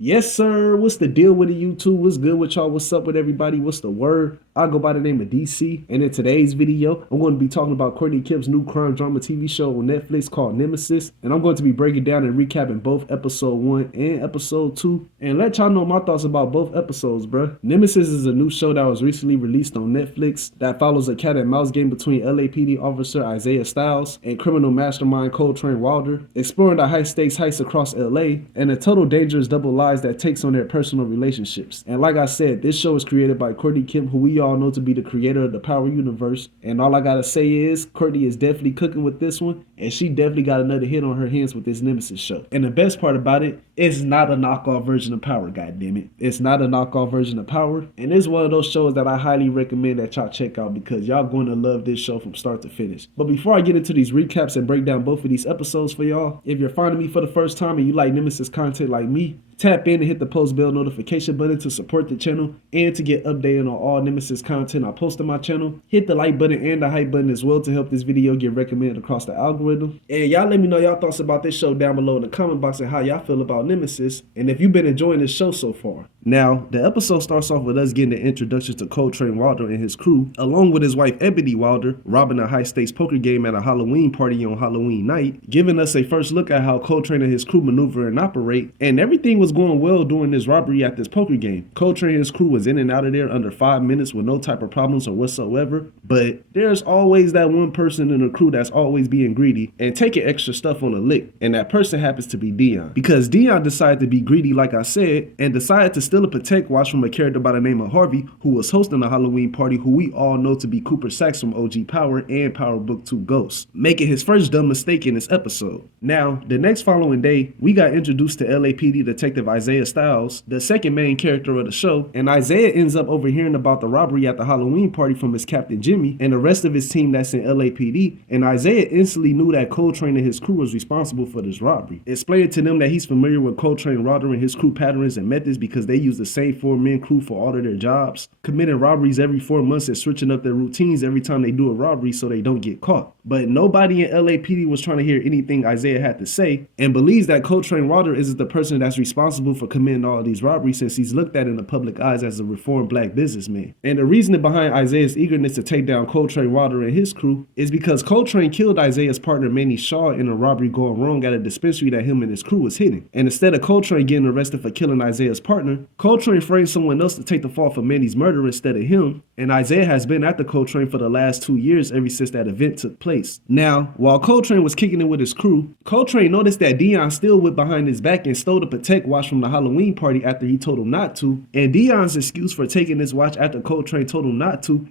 Yes, sir. What's the deal with the YouTube? What's good with y'all? What's up with everybody? What's the word? I go by the name of DC, and in today's video, I'm going to be talking about Courtney Kemp's new crime drama TV show on Netflix called Nemesis, and I'm going to be breaking down and recapping both episode 1 and episode 2, and let y'all know my thoughts about both episodes, bruh. Nemesis is a new show that was recently released on Netflix that follows a cat and mouse game between LAPD officer Isaiah Stiles and criminal mastermind Coltrane Wilder, exploring the high-stakes heists across LA and the total dangerous double life that takes on their personal relationships. And like I said, this show is created by Courtney Kemp, who we all know to be the creator of the Power Universe. And all I gotta say is, Courtney is definitely cooking with this one, and she definitely got another hit on her hands with this Nemesis show. And the best part about it, it's not a knockoff version of Power, goddammit. It's not a knockoff version of Power, and it's one of those shows that I highly recommend that y'all check out because y'all going to love this show from start to finish. But before I get into these recaps and break down both of these episodes for y'all, if you're finding me for the first time and you like Nemesis content like me, tap in and hit the post bell notification button to support the channel and to get updated on all Nemesis content I post on my channel. Hit the like button and the hype button as well to help this video get recommended across the algorithm. And y'all let me know y'all thoughts about this show down below in the comment box and how y'all feel about Nemesis and if you've been enjoying this show so far. Now, the episode starts off with us getting the introduction to Coltrane Wilder and his crew, along with his wife Ebony Wilder, robbing a high-stakes poker game at a Halloween party on Halloween night, giving us a first look at how Coltrane and his crew maneuver and operate, and everything was going well during this robbery at this poker game. Coltrane and his crew was in and out of there under 5 minutes with no type of problems or whatsoever, but there's always that one person in the crew that's always being greedy and taking extra stuff on a lick, and that person happens to be Dion. Because Dion decided to be greedy like I said, and decided to steal a Patek watch from a character by the name of Harvey, who was hosting a Halloween party, who we all know to be Cooper Saxe from OG Power and Power Book 2 Ghosts, making his first dumb mistake in this episode. Now, the next following day, we got introduced to LAPD Detective Isaiah Stiles, the second main character of the show, and Isaiah ends up overhearing about the robbery at the Halloween party from his captain Jimmy and the rest of his team that's in LAPD, and Isaiah instantly knew that Coltrane and his crew was responsible for this robbery, explaining to them that he's familiar with Coltrane Wilder and his crew patterns and methods because they use the same 4-man crew for all of their jobs, committing robberies every 4 months and switching up their routines every time they do a robbery so they don't get caught. But nobody in LAPD was trying to hear anything Isaiah had to say and believes that Coltrane Wilder isn't the person that's responsible for committing all of these robberies since he's looked at in the public eyes as a reformed black businessman. And the reasoning behind Isaiah's eagerness to take down Coltrane Wilder and his crew is because Coltrane killed Isaiah's partner Manny Shaw in a robbery going wrong at a dispensary that him and his crew was hitting. And instead of Coltrane getting arrested for killing Isaiah's partner, Coltrane framed someone else to take the fall for Manny's murder instead of him, and Isaiah has been after Coltrane for the last 2 years ever since that event took place. Now, while Coltrane was kicking it with his crew, Coltrane noticed that Dion still went behind his back and stole the Patek watch from the Halloween party after he told him not to, and Dion's excuse for taking this watch after Coltrane told him not to,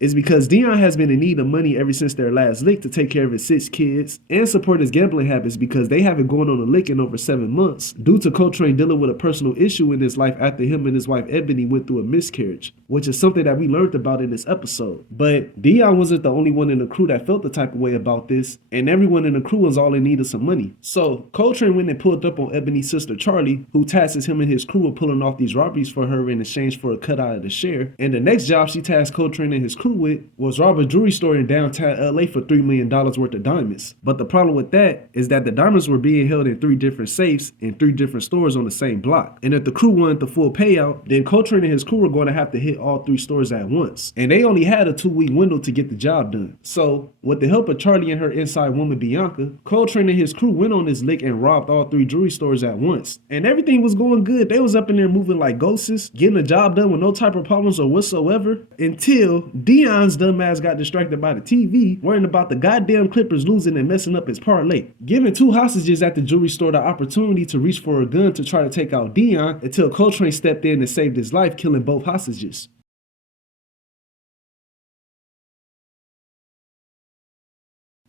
is because Dion has been in need of money ever since their last lick to take care of his 6 kids and support his gambling habits because they haven't gone on a lick in over 7 months due to Coltrane dealing with a personal issue in his life after him and his wife Ebony went through a miscarriage, which is something that we learned about in this episode. But Dion wasn't the only one in the crew that felt the type of way about this, and everyone in the crew was all in need of some money. So Coltrane went and pulled up on Ebony's sister Charlie, who tasks him and his crew with pulling off these robberies for her in exchange for a cut out of the share. And the next job she tasked Coltrane and his crew with was rob a jewelry store in downtown LA for $3 million worth of diamonds. But the problem with that is that the diamonds were being held in 3 different safes in 3 different stores on the same block. And if the crew wanted the full payout, then Coltrane and his crew were going to have to hit all 3 stores at once. And they only had a 2-week window to get the job done. So, with the help of Charlie and her inside woman Bianca, Coltrane and his crew went on this lick and robbed all 3 jewelry stores at once. And everything was going good. They was up in there moving like ghosts, getting the job done with no type of problems or whatsoever, until Dion's dumbass got distracted by the TV, worrying about the goddamn Clippers losing and messing up his parlay, giving 2 hostages at the jewelry store the opportunity to reach for a gun to try to take out Dion until Coltrane stepped in and saved his life, killing both hostages.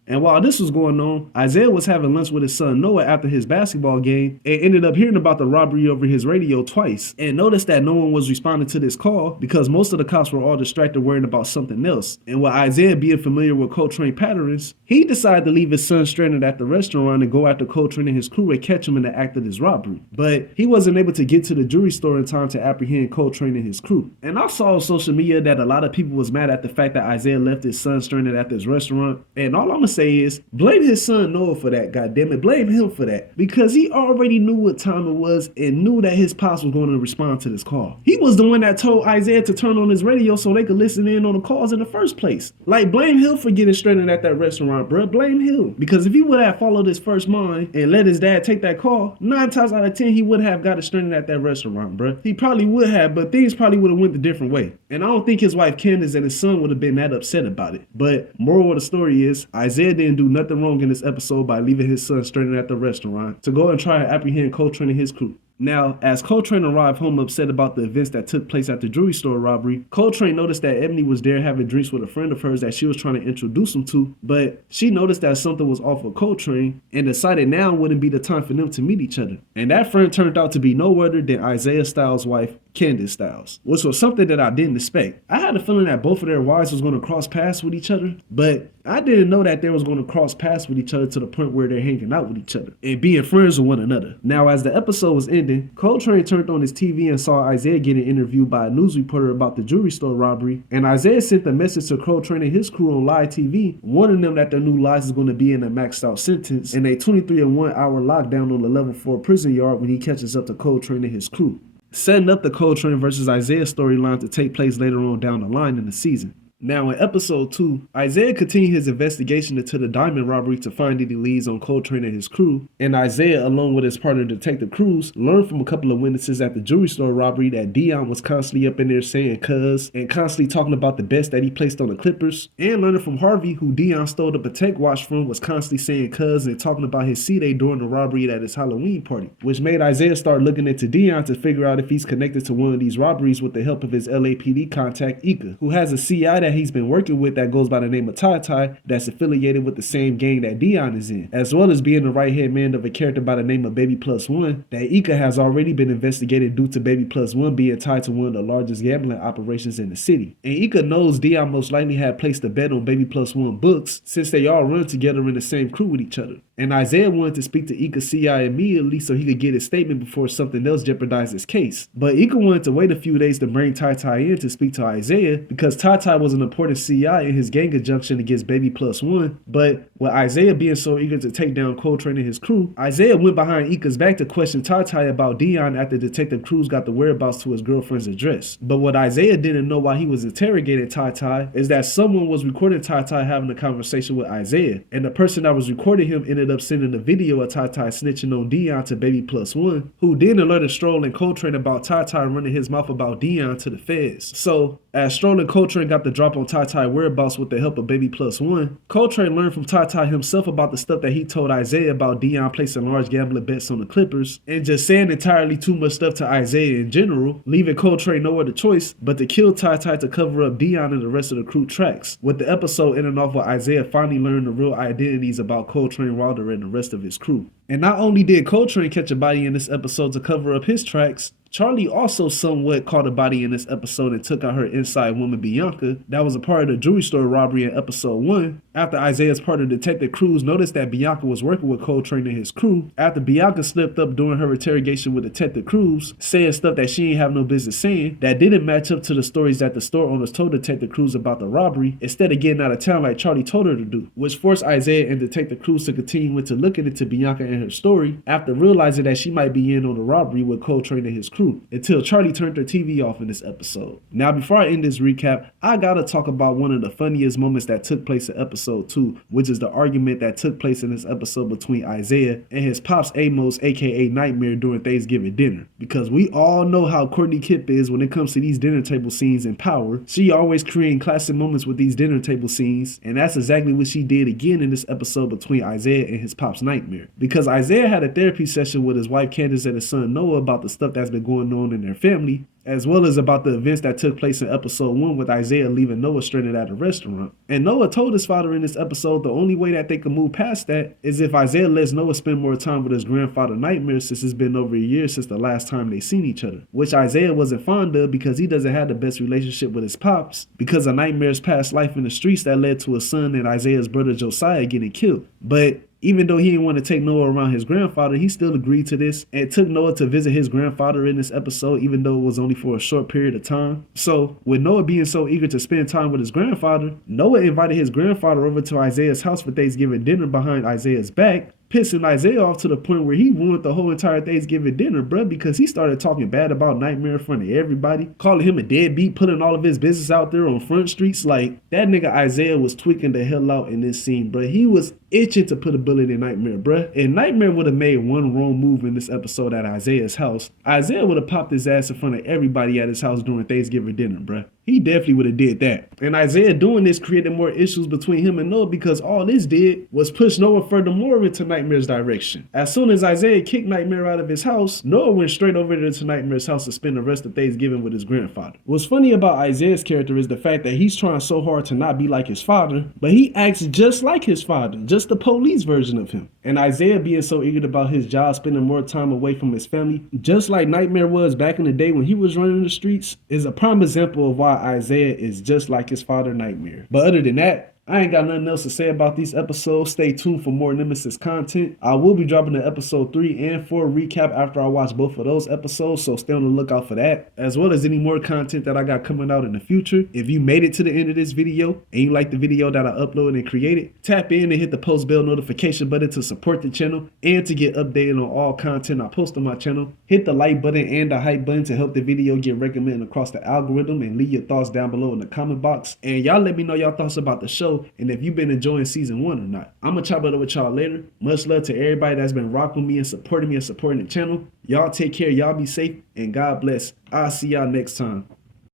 And while this was going on, Isaiah was having lunch with his son Noah after his basketball game and ended up hearing about the robbery over his radio twice and noticed that no one was responding to this call because most of the cops were all distracted worrying about something else. And with Isaiah being familiar with Coltrane patterns, he decided to leave his son stranded at the restaurant and go after Coltrane and his crew and catch him in the act of this robbery. But he wasn't able to get to the jewelry store in time to apprehend Coltrane and his crew. And I saw on social media that a lot of people was mad at the fact that Isaiah left his son stranded at this restaurant. And all I'm gonna say is blame his son Noah for that, goddammit. Blame him for that. Because he already knew what time it was and knew that his pops was going to respond to this call. He was the one that told Isaiah to turn on his radio so they could listen in on the calls in the first place. Like, blame him for getting stranded at that restaurant, bruh. Blame him. Because if he would have followed his first mind and let his dad take that call, 9 times out of 10 he would have got stranded at that restaurant, bruh. He probably would have, but things probably would have went a different way. And I don't think his wife Candace and his son would have been that upset about it. But moral of the story is, Isaiah didn't do nothing wrong in this episode by leaving his son stranded at the restaurant to go and try to apprehend Coltrane and his crew. Now, as Coltrane arrived home upset about the events that took place at the jewelry store robbery, Coltrane noticed that Ebony was there having drinks with a friend of hers that she was trying to introduce him to, but she noticed that something was off with Coltrane and decided now wouldn't be the time for them to meet each other. And that friend turned out to be no other than Isaiah Stiles' wife, Candace Stiles, which was something that I didn't expect. I had a feeling that both of their wives was going to cross paths with each other, but I didn't know that they was going to cross paths with each other to the point where they're hanging out with each other and being friends with one another. Now, as the episode was ending, Coltrane turned on his TV and saw Isaiah getting interviewed by a news reporter about the jewelry store robbery, and Isaiah sent a message to Coltrane and his crew on live TV, warning them that their new lives is going to be in a maxed out sentence and a 23 and 1 hour lockdown on the level 4 prison yard when he catches up to Coltrane and his crew, setting up the Coltrane versus Isaiah storyline to take place later on down the line in the season. Now, in episode 2, Isaiah continued his investigation into the diamond robbery to find any leads on Coltrane and his crew, and Isaiah, along with his partner Detective Cruz, learned from a couple of witnesses at the jewelry store robbery that Dion was constantly up in there saying cuz and constantly talking about the bets that he placed on the Clippers, and learning from Harvey, who Dion stole the Patek watch from, was constantly saying cuz and talking about his C-Day during the robbery at his Halloween party, which made Isaiah start looking into Dion to figure out if he's connected to one of these robberies with the help of his LAPD contact Ika, who has a CI that he's been working with that goes by the name of Tai that's affiliated with the same gang that Dion is in, as well as being the right-hand man of a character by the name of Baby Plus One that Ika has already been investigated due to Baby Plus One being tied to one of the largest gambling operations in the city. And Ika knows Dion most likely had placed a bet on Baby Plus One books since they all run together in the same crew with each other. And Isaiah wanted to speak to Ika CI immediately so he could get his statement before something else jeopardized his case. But Ika wanted to wait a few days to bring Tai in to speak to Isaiah because Tai was an important CI in his gang injunction against Baby Plus One. But with Isaiah being so eager to take down Coltrane and his crew, Isaiah went behind Ika's back to question Tai about Dion after Detective Cruz got the whereabouts to his girlfriend's address. But what Isaiah didn't know while he was interrogating Tai is that someone was recording Tai having a conversation with Isaiah, and the person that was recording him ended up sending a video of Tai snitching on Dion to Baby Plus One, who then alerted Stroll and Coltrane about Tai running his mouth about Dion to the feds. So, as Stroll and Coltrane got the drop on Tai whereabouts with the help of Baby Plus One, Coltrane learned from Tai himself about the stuff that he told Isaiah about Dion placing large gambling bets on the Clippers, and just saying entirely too much stuff to Isaiah in general, leaving Coltrane no other choice but to kill Tai to cover up Dion and the rest of the crew tracks, with the episode ending off with Isaiah finally learning the real identities about Coltrane Wilder and the rest of his crew. And not only did Coltrane catch a body in this episode to cover up his tracks, Charlie also somewhat caught a body in this episode and took out her inside woman Bianca that was a part of the jewelry store robbery in episode 1 after Isaiah's partner Detective Cruz noticed that Bianca was working with Coltrane and his crew after Bianca slipped up during her interrogation with Detective Cruz, saying stuff that she ain't have no business saying that didn't match up to the stories that the store owners told Detective Cruz about the robbery instead of getting out of town like Charlie told her to do, which forced Isaiah and Detective Cruz to continue into looking into Bianca and her story after realizing that she might be in on the robbery with Coltrane and his crew, until Charlie turned her TV off in this episode. Now, before I end this recap, I gotta talk about one of the funniest moments that took place in episode 2, which is the argument that took place in this episode between Isaiah and his pops Amos, aka Nightmare, during Thanksgiving dinner. Because we all know how Courtney Kip is when it comes to these dinner table scenes in Power. She always creating classic moments with these dinner table scenes, and that's exactly what she did again in this episode between Isaiah and his pops Nightmare. Because Isaiah had a therapy session with his wife Candace and his son Noah about the stuff that's been going on in their family, as well as about the events that took place in episode 1 with Isaiah leaving Noah stranded at a restaurant. And Noah told his father in this episode the only way that they can move past that is if Isaiah lets Noah spend more time with his grandfather Nightmare, since it's been over a year since the last time they seen each other, which Isaiah wasn't fond of because he doesn't have the best relationship with his pops because of Nightmare's past life in the streets that led to his son and Isaiah's brother Josiah getting killed. But Even though he didn't want to take Noah around his grandfather, he still agreed to this and took Noah to visit his grandfather in this episode, even though it was only for a short period of time. So, with Noah being so eager to spend time with his grandfather, Noah invited his grandfather over to Isaiah's house for Thanksgiving dinner behind Isaiah's back, pissing Isaiah off to the point where he ruined the whole entire Thanksgiving dinner, bruh, because he started talking bad about Nightmare in front of everybody, calling him a deadbeat, putting all of his business out there on front streets. Like, that nigga Isaiah was tweaking the hell out in this scene, bruh. He was itching to put a bullet in Nightmare, bruh. And Nightmare would have made one wrong move in this episode at Isaiah's house. Isaiah would have popped his ass in front of everybody at his house during Thanksgiving dinner, bruh. He definitely would have did that. And Isaiah doing this created more issues between him and Noah, because all this did was push Noah furthermore into Nightmare's direction. As soon as Isaiah kicked Nightmare out of his house, Noah went straight over there to Nightmare's house to spend the rest of Thanksgiving with his grandfather. What's funny about Isaiah's character is the fact that he's trying so hard to not be like his father, but he acts just like his father, just the police version of him. And Isaiah being so eager about his job, spending more time away from his family, just like Nightmare was back in the day when he was running the streets, is a prime example of why Isaiah is just like his father Nightmare. But other than that, I ain't got nothing else to say about these episodes. Stay tuned for more Nemesis content. I will be dropping the episode 3 and 4 recap after I watch both of those episodes, so stay on the lookout for that, as well as any more content that I got coming out in the future. If you made it to the end of this video and you like the video that I uploaded and created, tap in and hit the post bell notification button to support the channel and to get updated on all content I post on my channel. Hit the like button and the hype button to help the video get recommended across the algorithm, and leave your thoughts down below in the comment box. And y'all let me know y'all thoughts about the show and if you've been enjoying season 1 or not. I'm gonna chop it up with y'all later. Much love to everybody that's been rocking with me and supporting the channel. Y'all take care, y'all be safe, and God bless. I'll see y'all next time.